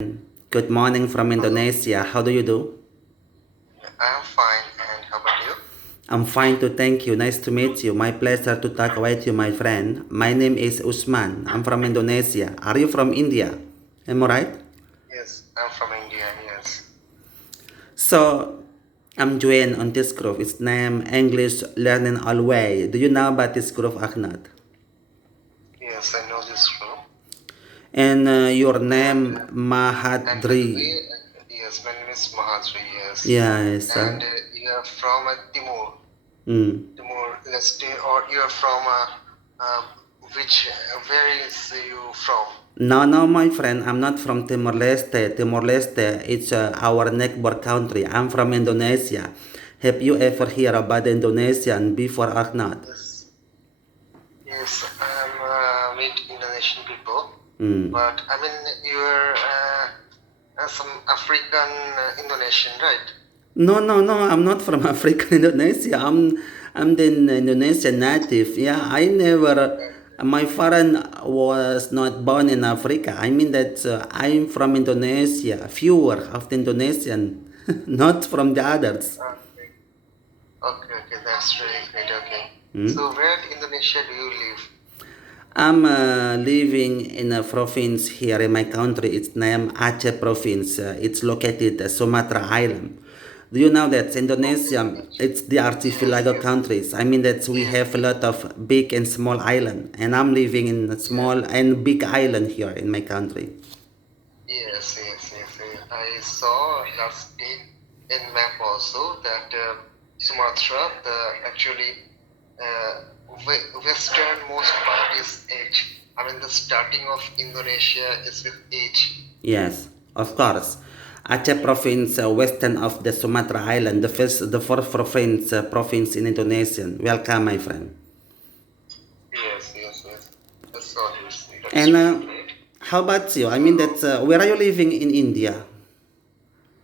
Good morning from Hello, Indonesia. How do you do? I'm fine, and how about you? I'm fine too, thank you. Nice to meet you. My pleasure to talk with you, my friend. My name is Usman. I'm from Indonesia. Are you from India? Am I right? Yes, I'm from India, yes. So, I'm joined on this group. It's named English Learning Always. Do you know about this group, Ahmad? Yes, I know this room. And your And name, by the way, Mahadri. yes, my name is Mahatri, yes. Yes. And you are from Timur, Mm. Timur Leste, or you are from uh, where is you from? No, no, my friend, I'm not from Timor-Leste. Timor-Leste, it's our neighbor country. I'm from Indonesia. Have you ever heard about Indonesian before or not? Yes, yes, I'm with Indonesian people, Mm. but I mean you're some African Indonesian, right? No, no, no, I'm not from Africa, Indonesia. I'm the Indonesian native. Yeah, I never, my father was not born in Africa. I mean that I'm from Indonesia, fewer of the Indonesian, not from the others. Okay. Okay, okay, that's really great. Okay. Mm. So, where in Indonesia do you live? I'm living in a province here in my country. It's named Aceh province. It's located Sumatra Island. Do you know that Okay, Indonesia? It's the yes, archipelago yes, countries. I mean that we yes, have a lot of big and small island, and I'm living in a yes, small and big island here in my country. yes. I saw last day in map also that Sumatra, the actually westernmost part is H. I mean, the starting of Indonesia is with H. Yes, of course. Aceh province, western of the Sumatra Island, the fourth province in Indonesia. Welcome, my friend. Yes. I saw this. That's And really great. how about you? I mean, So, that where are you living in India?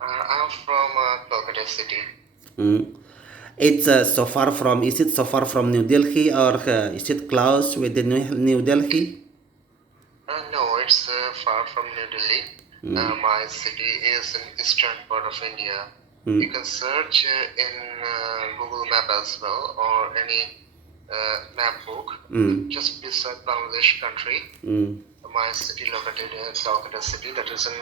I'm from Kolkata city. Mm. It's so far from. Is it so far from New Delhi or is it close with the New Delhi? No, it's far from New Delhi. Mm. My city is in eastern part of India. You Mm. can search in Google Map as well or any map book. Mm. Just beside Bangladesh country, Mm. my city located in Calcutta city, that is in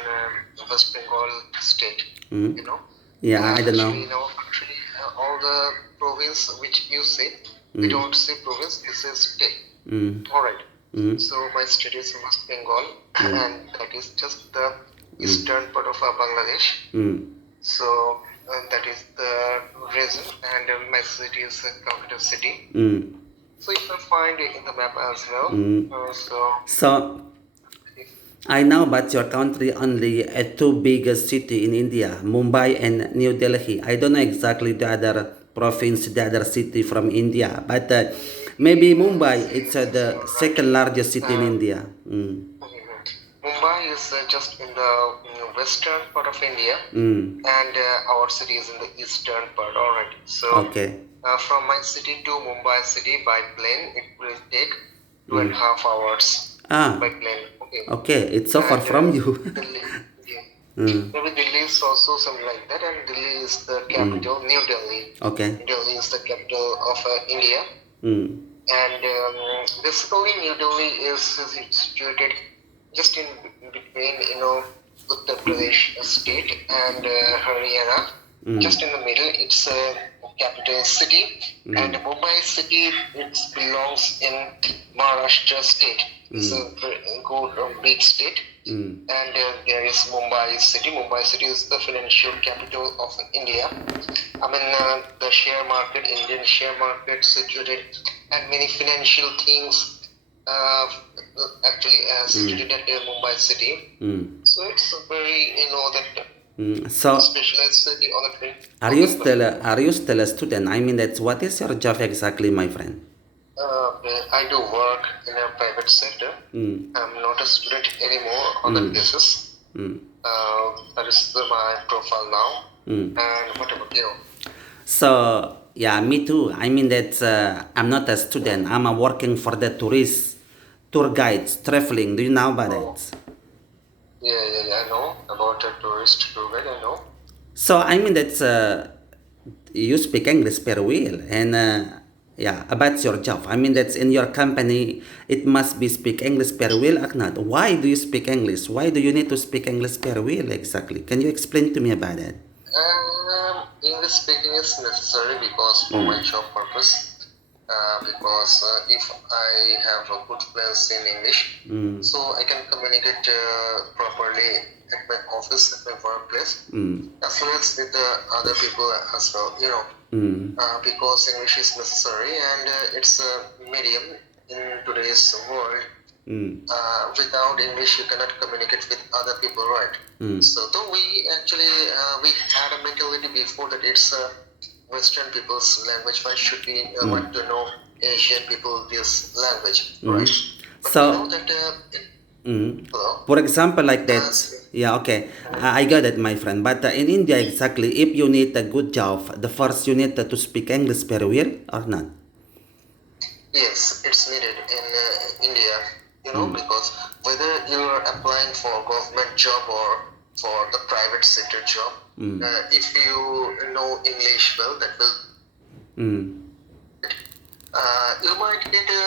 West Bengal state. Mm. You know, Yeah, I don't actually know. in our country, all the province which you say, we Mm. don't say province. This is state. Mm. All right. Mm. So my state is West Bengal, Mm. and that is just the Mm. eastern part of Bangladesh. Mm. So that is the reason, and my city is Calcutta city. Mm. So you can find it in the map as well. Mm. So So if, I know about your country only two biggest city in India, Mumbai and New Delhi. I don't know exactly the other province, the other city from India, but maybe Mumbai, it's yes, the you're right. second largest city in Uh, India. Mm. Mumbai is just in the western part of India, Mm. and our city is in the eastern part. All right. So Okay. from my city to Mumbai city by plane, it will take two and a Mm. half hours Ah, by plane. Okay. okay. It's so far And from you. Delhi, yeah. Mm. Maybe Delhi is also something like that, and Delhi is the Mm. capital. New Delhi. Okay. Delhi is the capital of India, Mm. and basically New Delhi is situated just in between, Uttar Pradesh state and Haryana. Mm. Just in the middle, it's a capital city, and Mm. Mumbai city it belongs in Maharashtra state. It's a Mm. good big state, Mm. and there is Mumbai city. Mumbai city is the financial capital of India. I mean, the share market, Indian share market situated, and many financial things uh, actually Mm. situated at Mumbai city. Mm. So it's a very, that Mm. So specialized city on the trade. are you Okay, go ahead. still a student? I mean, that's what is your job exactly, my friend? I do work in a private sector. Mm. I'm not a student anymore on that Mm. basis. Mm. That is my profile now. Mm. And what about you? So yeah, me too. I mean that I'm not a student. I'm working for the tourists, tour guides, traveling. Do you know about Oh, it? I know about a tourist tour guide. I know. So I mean that's you speak English very well, and yeah, about your job. I mean that's in your company. It must be speak English very well, or not? Why do you speak English? Why do you need to speak English very well exactly? Can you explain to me about that? English speaking is necessary because for my Mm. job purpose. Because if I have a good friends in English, Mm. so I can communicate properly at my office, at my workplace, Mm. as well as with the other people as well. Mm. Because English is necessary and it's a medium in today's world. Mm. Without English, you cannot communicate with other people, right? Mm. So, though we actually we had a mentality before that it's Western people's language. Why should we Mm. want to know Asian people this language, right? Mm. But we know So that. mm. Hello. For example, like that, Uh, yeah, okay, I got it, my friend. But in India, exactly, if you need a good job, the first you need to speak English very well or not? yes, it's needed in India. Mm. Because whether you are applying for a government job or for the private sector job, Mm. if you know English well, that will Mm. you might get a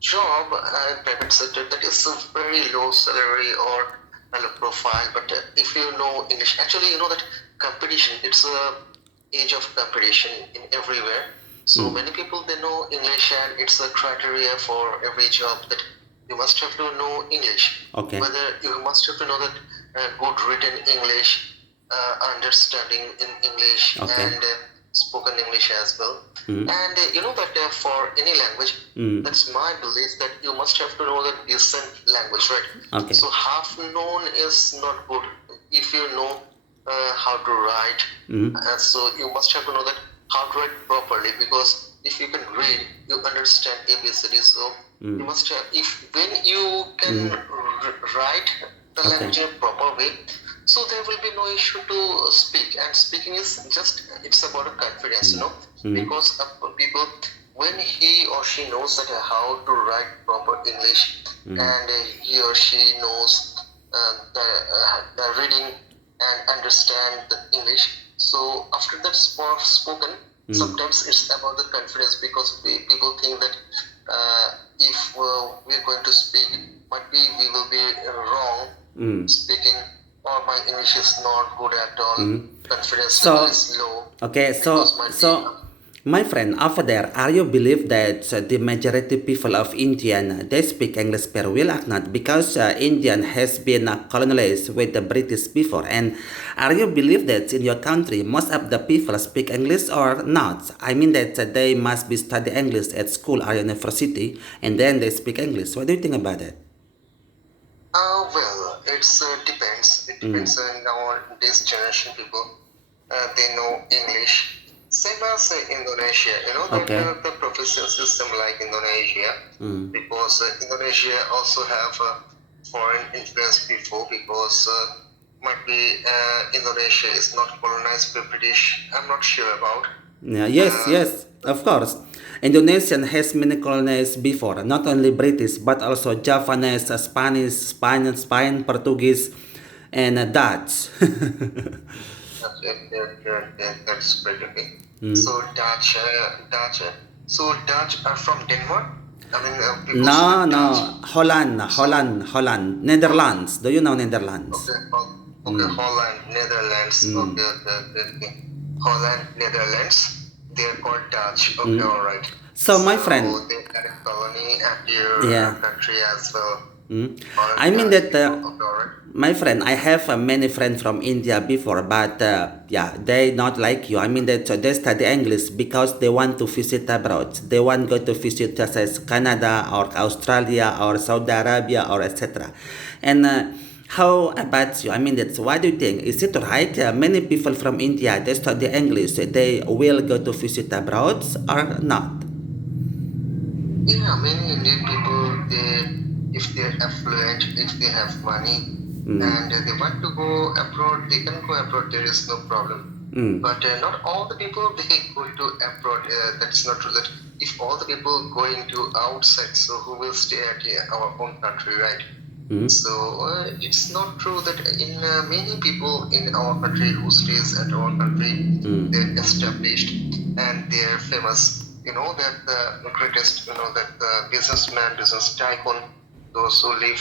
job in private sector that is a very low salary or a low profile. But if you know English, actually, you know that competition. It's a age of competition in everywhere. So Mm. many people they know English, and it's a criteria for every job that you must have to know English. Okay. Whether you must have to know that good written English, understanding in English, Okay. and spoken English as well. Mm. And you know that for any language, Mm. that's my belief that you must have to know the decent language, right? Okay. So half known is not good. If you know how to write, Mm. so you must have to know that how to write properly, because if you can read, you understand ABCD. So you Mm. must have, if when you can Mm. write the Okay. language in a proper way, so there will be no issue to speak. And speaking is just it's about a confidence, Mm. Mm. because people when he or she knows that how to write proper English, Mm. and he or she knows the reading and understand the English. So after that spoken, Mm. sometimes it's about the confidence, because people think that if we are going to speak, might be we will be wrong Mm. speaking, or my English is not good at all. Mm. Confidence level So, is low okay, because might be my friend, over there, are you believe that the majority people of Indian they speak English very well or not? Because Indian has been colonized with the British before, and are you believe that in your country most of the people speak English or not? I mean that they must be study English at school or university, and then they speak English. What do you think about that? well, it's depends. It Mm. depends on nowadays generation people. They know English. Same as Indonesia, that Okay. the professional system like Indonesia, Mm. because Indonesia also have foreign influence before, because might be Indonesia is not colonized by British. I'm not sure about. Yeah, yes, Uh, yes, of course. Indonesian has many colonies before, not only British, but also Japanese, Spanish, Portuguese, and Dutch. that's pretty okay. Mm. So Dutch are from Denmark. I mean, people No, speak Dutch. no, Holland, So Holland, Holland, Holland. Netherlands. Do you know Netherlands? Okay, okay, Mm. Holland, Netherlands. Mm. Okay. Holland, Netherlands. They're called Dutch. Okay, Mm. all right. So, So my friend, they had a colony at your yeah. country as well. Mm. Called I mean Dutch that people. Okay, all right. my friend, I have many friends from India before, but yeah, they not like you. I mean that they study English because they want to visit abroad. They want go to visit just as Canada or Australia or Saudi Arabia or etc. And how about you? I mean that what do you think? Is it right? Many people from India they study English. They will go to visit abroad or not? Yeah, many Indian people, if they're affluent, if they have money, Mm. and they want to go abroad, they can go abroad. There is no problem. Mm. But not all the people they go to abroad. That's not true. That if all the people going to outside, so who will stay at our own country, right? Mm, So it's not true that in many people in our country who stays at our country, they're mm, established and they're famous. You know that the greatest, you know that the businessman, business tycoon, those who live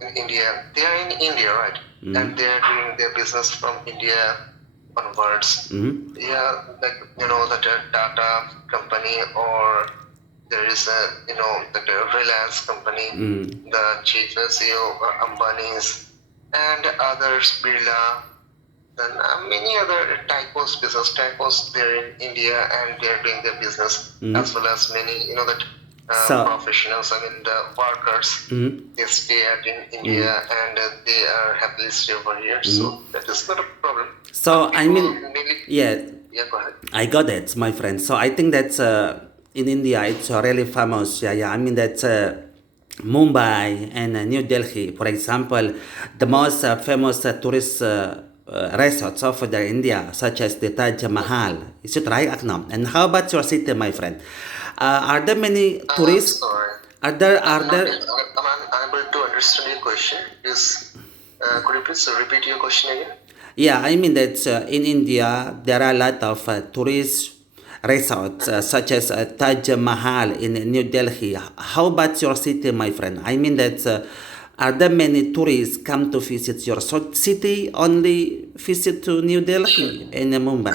in India, they are in India, right? And mm, they are doing their business from India onwards. mm, Yeah, like you know that Tata company or there is a the Reliance company, mm, the chief CEO Ambani's and others, Birla, and many other typos, business typos. They're in India and they're doing their business as mm. well as many that So, professionals. I mean the workers. mm, They stay at in India mm, and they are happily stay over here. So mm. that is not a problem. So But I people mean, mainly, yeah, yeah, go ahead. I got it, my friend. So I think that's in India, it's really famous. Yeah, yeah. I mean, that's Mumbai and New Delhi, for example, the most famous tourist resorts of the India, such as the Taj Mahal. Is it right, Aknam? And how about your city, my friend? Are there many tourists? Sorry. Are I'm not. there I'm unable to understand your question. Is could you please repeat your question again? Yeah, I mean that in India there are a lot of tourist resorts such as Taj Mahal in New Delhi. How about your city, my friend? I mean that are there many tourists come to visit your city? Only visit to New Delhi and Mumbai.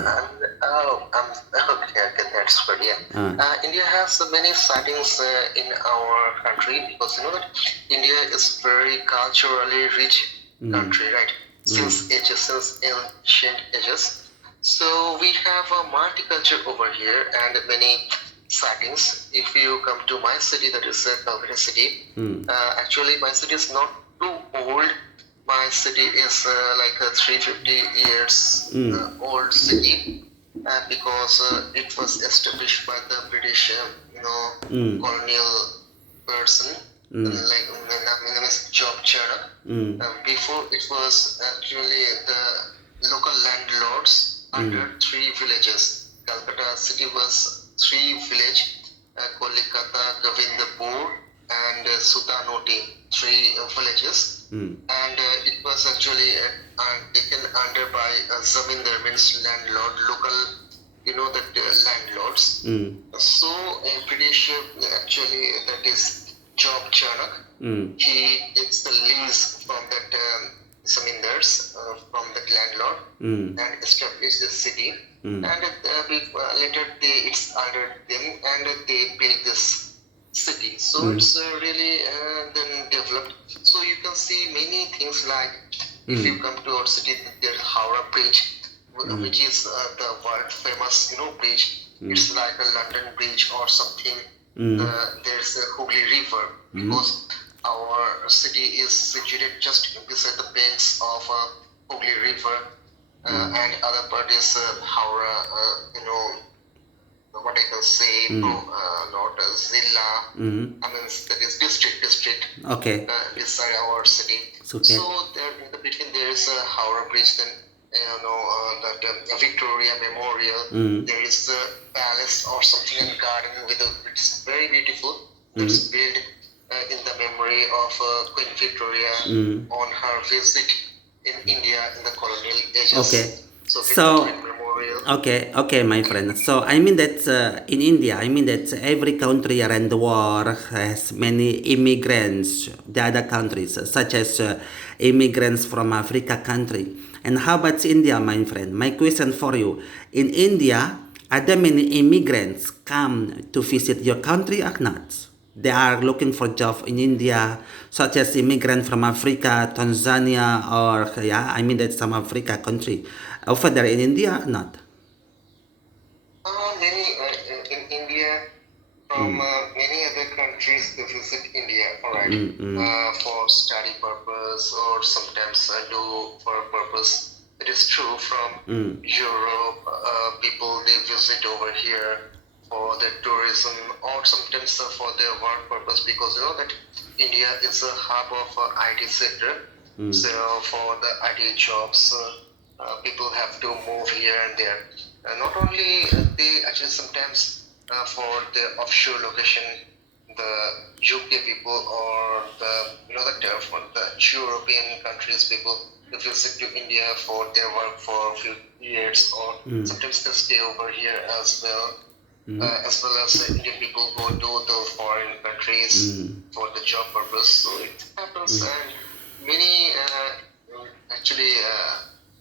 Okay, okay, that's good. Yeah, Uh, India has many sightings in our country because you know that India is very culturally rich country, right? Since ages, since ancient ages. So we have a multicultural over here and many sightings. If you come to my city, that is Calcutta city. Actually, my city is not too old. My city is like a 350 years old city because it was established by the British, colonial person. Like my name is Job Charak. Before it was actually the local landlords under three villages. Calcutta city was three village, Kolikata, Govindapur, and Sutanoti, three villages, and it was actually taken under by zamindar, means landlord, local, that landlords. So British actually that is Job Chanak. He takes the lease from that zamindars, from that landlord, and establish the city. And later it's under them, and they build this city. So it's really then developed. So you can see many things like if you come to our city, there's Howrah Bridge, which is the world famous, bridge. It's like a London Bridge or something. There's a Hooghly River because our city is situated just beside the banks of Hooghly River, and other part is Howrah, what I can say, not Zilla. I mean, that is district, okay, beside our city. it's okay. So there, in the between, there is a Howrah Bridge. Then that Victoria Memorial. There is a palace or something and garden with it's very beautiful. It's built in the memory of Queen Victoria on her visit in India in the colonial ages. Okay. So So, Victoria Memorial. okay, okay, my friend. So, I mean that in India, I mean that every country around the world has many immigrants, the other countries, such as immigrants from Africa country. And how about India, my friend? My question for you: in India, are there many immigrants come to visit your country or not? They are looking for job in India, such as immigrant from Africa, Tanzania, or yeah, I mean that's some Africa country. Over there in India, not. Many in India from many other countries to visit India, alright, for study purpose or sometimes do for a purpose. It is true from Europe, people they visit over here for their tourism or sometimes for their work purpose because you know that India is a hub of IT sector. So for the IT jobs, people have to move here and there. Not only they actually sometimes for the offshore location, the UK people or the the term for the European countries people to visit to India for their work for a few years, or sometimes they stay over here as well. As well as Indian people go to the foreign countries for the job purpose. So it happens, and many actually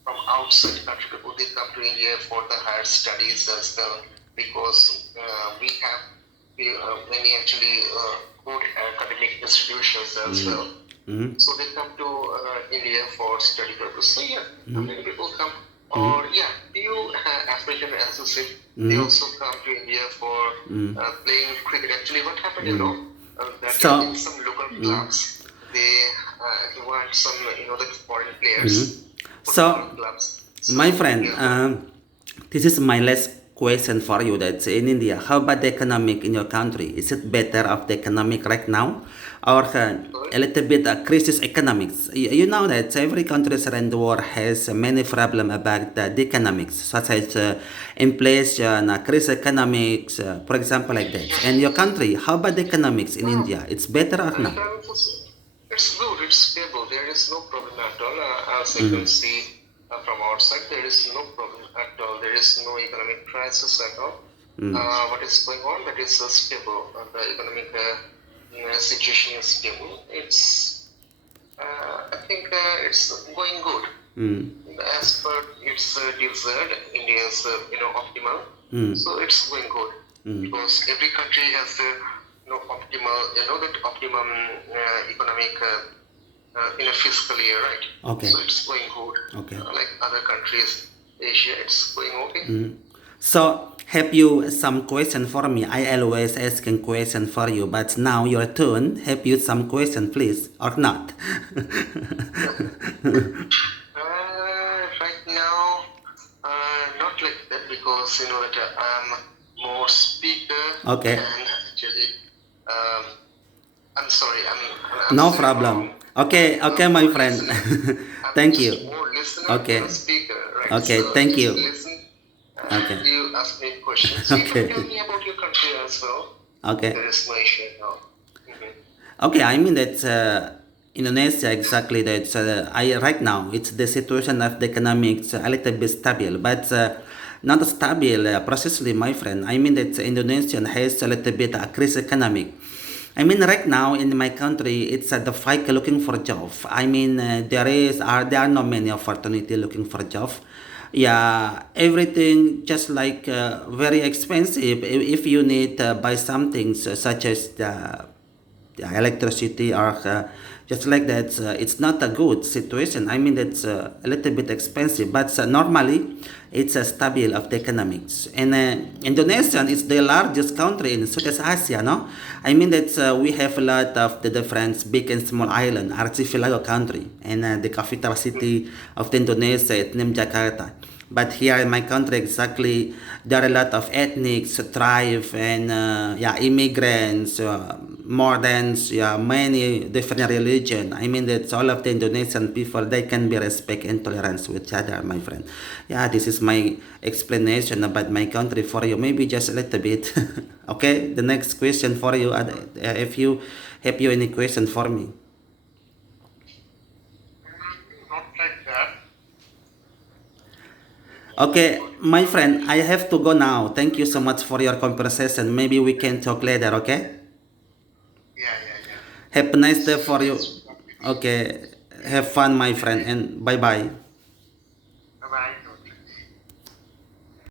from outside the country people they come to India for the higher studies as well, because we have many actually good academic institutions as well. So they come to India for study purpose. So yeah, many people come. Or few African, as you said, they also come to India for playing cricket. Actually, what happened, that So, in some local clubs, they want some, the foreign players for the so local clubs. So, my friend, yeah. this is my last question for you. That's in India. How about the economic in your country? Is it better of the economic right now, or a little bit crisis economics? You know that every country around the world has many problem about the economics, such as inflation, crisis economics, for example, like that. And your country, how about the economics in India? It's better or not? It's good, it's stable. There is no problem at all. As I can see from outside, there is no problem at all. There is no economic crisis at all. What is going on, that is stable. The economic situation is stable. I think it's going good. As per its desired, India's optimal. So it's going good because every country has optimal, that optimum economic in a fiscal year, right? Okay. So it's going good. Okay. Like other countries, Asia, it's going okay. So, have you some question for me? I always asking question for you, but now your turn. Have you some question, please, or not? Right now, not like that, because that I'm more speaker. Okay. And actually, I'm sorry, I'm No saying problem. wrong. Okay, okay, my More friend. listener. I'm Thank just you. more listener Okay. than a speaker, right? Okay, So thank just you. listen. Okay. You ask me questions. So you can tell Okay. me about your country as well. Okay. There is no issue now. Okay, I mean that Indonesia exactly that I right now it's the situation of the economics a little bit stable, but not stable precisely, my friend. I mean that Indonesia has a little bit a crisis economic. I mean right now in my country it's the fight looking for job. I mean there are not many opportunity looking for job. Yeah, everything just like very expensive. If you need buy something such as the electricity or just like that, it's not a good situation. I mean it's a little bit expensive, but normally it's a stable of the economics. And Indonesia is the largest country in Southeast Asia, no? I mean that we have a lot of the different big and small island archipelago country, and the capital city of the Indonesia is named Jakarta. But here in my country, exactly, there are a lot of ethnics, tribe, and immigrants, more than many different religion. I mean that all of the Indonesian people they can be respect and tolerance with each other, my friend. Yeah, this is my explanation about my country for you. Maybe just a little bit. Okay, the next question for you. If you have you any question for me? Not like that. Okay, my friend, I have to go now. Thank you so much for your conversation. Maybe we can talk later, okay? Yeah. Have a nice day So for you. nice talking to you. Okay, have fun, my friend, and bye bye.